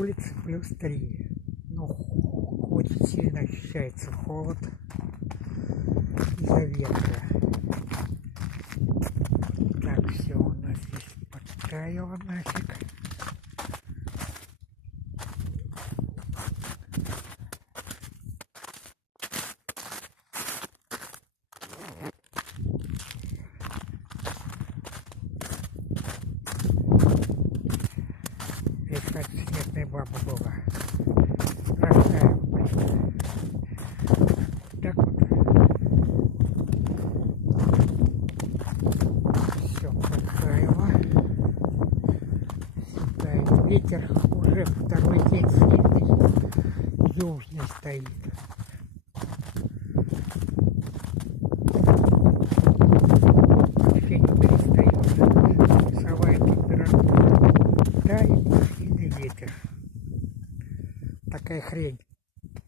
улице +3. Ну, очень сильно ощущается холод из-за ветра. Так, все у нас здесь подтаяло нафиг. Здесь, кстати, снежная баба была. Растаяла, блин. Так вот. Все подтаяло. Тает. Ветер уже второй день сильный, южный стоит. Вообще не перестает. Плюсовая температура. Тает сильный ветер. Такая хрень.